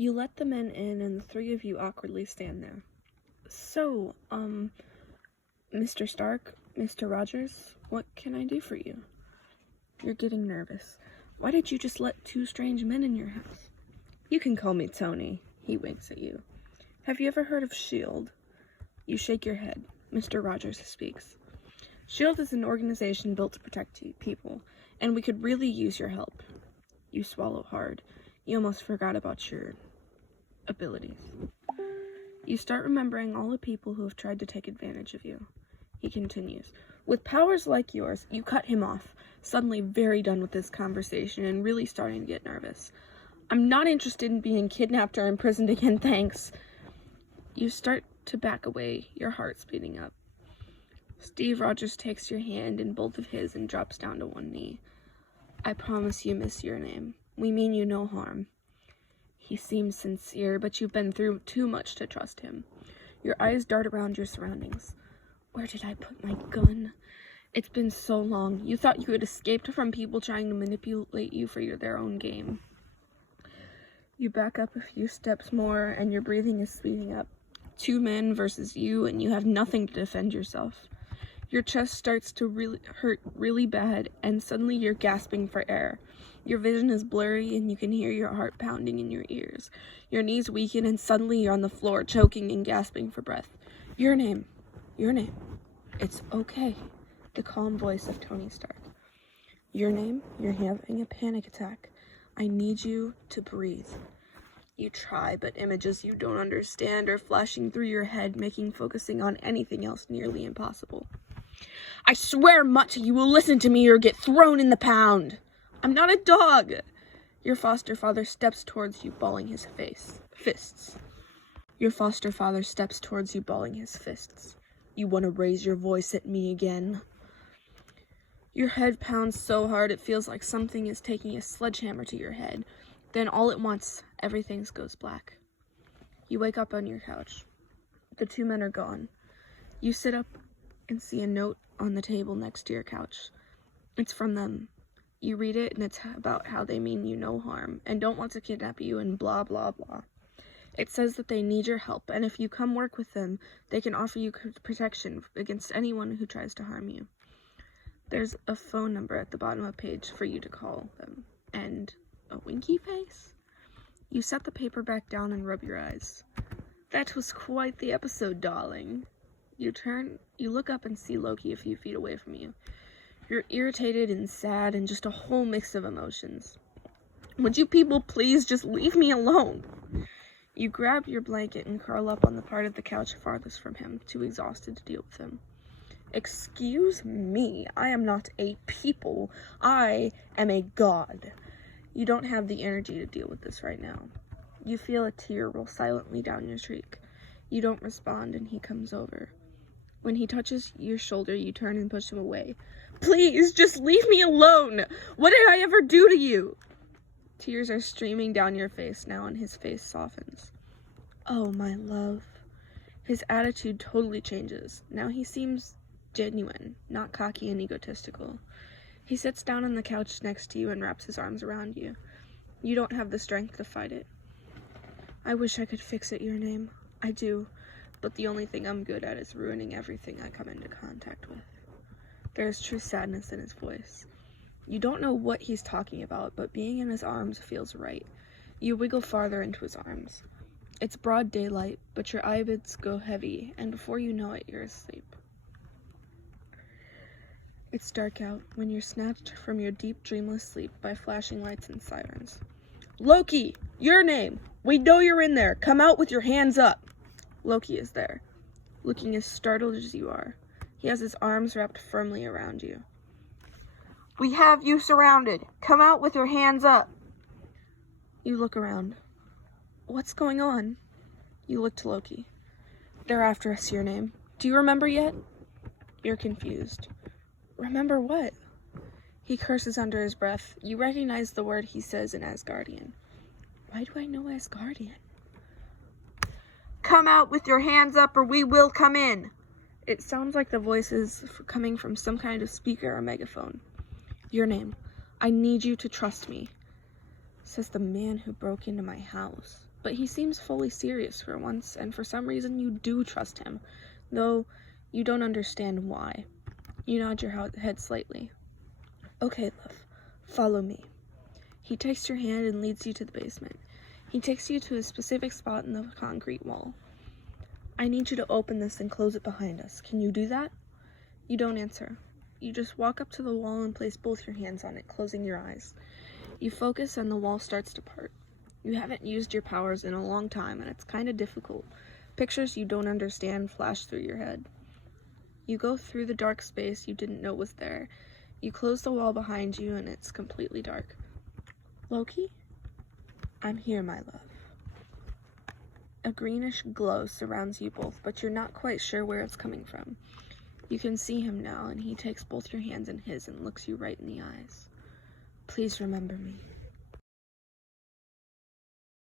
You let the men in, and the three of you awkwardly stand there. So, Mr. Stark, Mr. Rogers, what can I do for you? You're getting nervous. Why did you just let two strange men in your house? You can call me Tony. He winks at you. Have you ever heard of S.H.I.E.L.D.? You shake your head. Mr. Rogers speaks. S.H.I.E.L.D. is an organization built to protect people, and we could really use your help. You swallow hard. You almost forgot about your abilities. You start remembering all the people who have tried to take advantage of you. He continues. With powers like yours, you cut him off, suddenly very done with this conversation and really starting to get nervous. I'm not interested in being kidnapped or imprisoned again, thanks. You start to back away, your heart speeding up. Steve Rogers takes your hand in both of his and drops down to one knee. I promise you, miss, your name. We mean you no harm. He seems sincere, but you've been through too much to trust him. Your eyes dart around your surroundings. Where did I put my gun? It's been so long. You thought you had escaped from people trying to manipulate you for their own game. You back up a few steps more, and your breathing is speeding up. Two men versus you, and you have nothing to defend yourself. Your chest starts to hurt really bad, and suddenly you're gasping for air. Your vision is blurry, and you can hear your heart pounding in your ears. Your knees weaken, and suddenly you're on the floor, choking and gasping for breath. Your name. Your name. It's okay. The calm voice of Tony Stark. Your name. You're having a panic attack. I need you to breathe. You try, but images you don't understand are flashing through your head, making focusing on anything else nearly impossible. I swear, Mutt, you will listen to me or get thrown in the pound. I'm not a dog. Your foster father steps towards you, balling his fists. Your foster father steps towards you, balling his fists. You want to raise your voice at me again? Your head pounds so hard it feels like something is taking a sledgehammer to your head. Then all at once, everything goes black. You wake up on your couch. The two men are gone. You sit up and see a note on the table next to your couch. It's from them. You read it, and it's about how they mean you no harm and don't want to kidnap you and blah, blah, blah. It says that they need your help, and if you come work with them, they can offer you protection against anyone who tries to harm you. There's a phone number at the bottom of the page for you to call them, and a winky face? You set the paper back down and rub your eyes. That was quite the episode, darling. You look up and see Loki a few feet away from you. You're irritated and sad and just a whole mix of emotions. Would you people please just leave me alone? You grab your blanket and curl up on the part of the couch farthest from him, too exhausted to deal with him. Excuse me, I am not a people. I am a god. You don't have the energy to deal with this right now. You feel a tear roll silently down your cheek. You don't respond, and he comes over. When he touches your shoulder, you turn and push him away. Please, just leave me alone! What did I ever do to you? Tears are streaming down your face now, and his face softens. Oh, my love. His attitude totally changes. Now he seems genuine, not cocky and egotistical. He sits down on the couch next to you and wraps his arms around you. You don't have the strength to fight it. I wish I could fix it, your name. I do, but the only thing I'm good at is ruining everything I come into contact with. There is true sadness in his voice. You don't know what he's talking about, but being in his arms feels right. You wiggle farther into his arms. It's broad daylight, but your eyelids go heavy, and before you know it, you're asleep. It's dark out when you're snatched from your deep, dreamless sleep by flashing lights and sirens. Loki! Your name! We know you're in there! Come out with your hands up! Loki is there, looking as startled as you are. He has his arms wrapped firmly around you. We have you surrounded! Come out with your hands up! You look around. What's going on? You look to Loki. They're after us, your name. Do you remember yet? You're confused. Remember what? He curses under his breath. You recognize the word he says in Asgardian. Why do I know Asgardian? Come out with your hands up or we will come in. It sounds like the voice is coming from some kind of speaker or megaphone. Your name. I need you to trust me, says the man who broke into my house. but he seems fully serious for once, and for some reason you do trust him, though you don't understand why. You nod your head slightly. Okay, love, follow me. He takes your hand and leads you to the basement. He takes you to a specific spot in the concrete wall. I need you to open this and close it behind us. Can you do that? You don't answer. You just walk up to the wall and place both your hands on it, closing your eyes. You focus and the wall starts to part. You haven't used your powers in a long time and it's kind of difficult. Pictures you don't understand flash through your head. You go through the dark space you didn't know was there. You close the wall behind you and it's completely dark. Loki? I'm here, my love. A greenish glow surrounds you both, but you're not quite sure where it's coming from. You can see him now, and he takes both your hands in his and looks you right in the eyes. Please remember me.